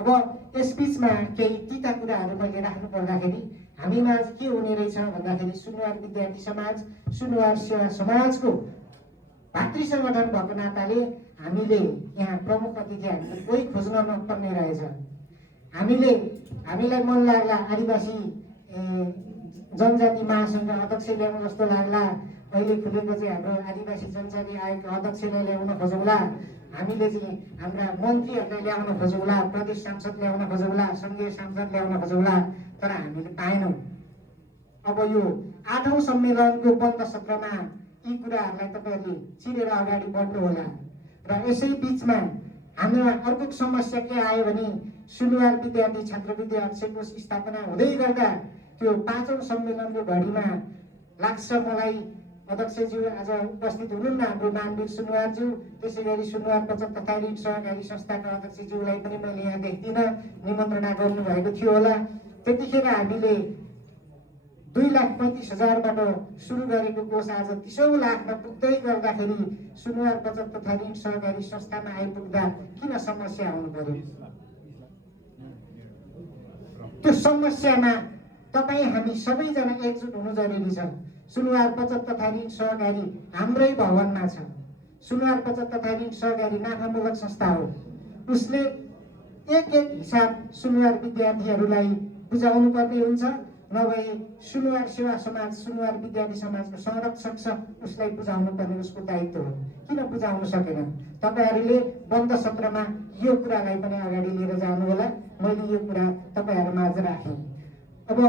अब यस बिचमा केही तिता कुराहरू मैले राख्नु पर्दाखेरि हामीमा के हुने रहेछ भन्दाखेरि सुनुवार विद्यार्थी समाज, सुनुवार सेवा समाजको भातृ सङ्गठन भएको नाताले हामीले यहाँ प्रमुख अतिथि हामीले कोही खोज्न नपर्ने रहेछ। हामीलाई मन लाग्ला आदिवासी जनजाति महासङ्घ अध्यक्ष ल्याउनु जस्तो लाग्ला, अहिले खुलेको चाहिँ हाम्रो आदिवासी जनजाति आयोगको अध्यक्षलाई ल्याउन खोजौँला, हामीले चाहिँ हाम्रा मन्त्रीहरूलाई ल्याउन खोजौँला, प्रदेश सांसद ल्याउन खोजौँला, सङ्घीय सांसद ल्याउन खोजौँला, तर हामीले पाएनौँ। अब यो 8औं सम्मेलनको बन्द सत्रमा यी कुराहरूलाई तपाईँहरूले चिरेर अगाडि बढ्नु होला। र यसै बिचमा हाम्रा अर्को समस्या के आयो भने सुनुवार विद्यार्थी छात्रवृत्ति अक्षयकोष स्थापना हुँदै गर्दा त्यो 5औं सम्मेलनको घडीमा लाग्छ मलाई अध्यक्षज्यू आज उपस्थित हुनुहुन्न हाम्रो मानवीर सुनुवारज्यू, त्यसै गरी सुनुवार बचत तथा ऋण सहकारी संस्थाका अध्यक्षज्यूलाई पनि मैले यहाँ देख्दिनँ, निमन्त्रणा गर्नुभएको थियो होला। त्यतिखेर हामीले 2,35,000बाट सुरु गरेको कोष आज 30औं लाखमा पुग्दै गर्दाखेरि सुनुवार बचत तथा ऋण सहकारी संस्थामा आइपुग्दा किन समस्या आउनु पर्यो? त्यो समस्यामा तपाईँ हामी सबैजना एकजुट हुनु जरुरी छ। सुनुवार बचत तथा ऋण सहकारी हाम्रै भवनमा छ। सुनुवार बचत तथा ऋण सहकारी नाफामूलक संस्था हो। उसले एक हिसाब सुनुवार विद्यार्थीहरूलाई बुझाउनु पर्ने हुन्छ, नभए सुनुवार सेवा समाज, सुनुवार विद्यार्थी समाजको संरक्षक छ, उसलाई बुझाउनु पर्ने उसको दायित्व हो। किन बुझाउनु सकेन? तपाईँहरूले बन्द सत्रमा यो कुरालाई पनि अगाडि लिएर जानु होला। मैले यो कुरा तपाईँहरूमा आज राखेँ। अब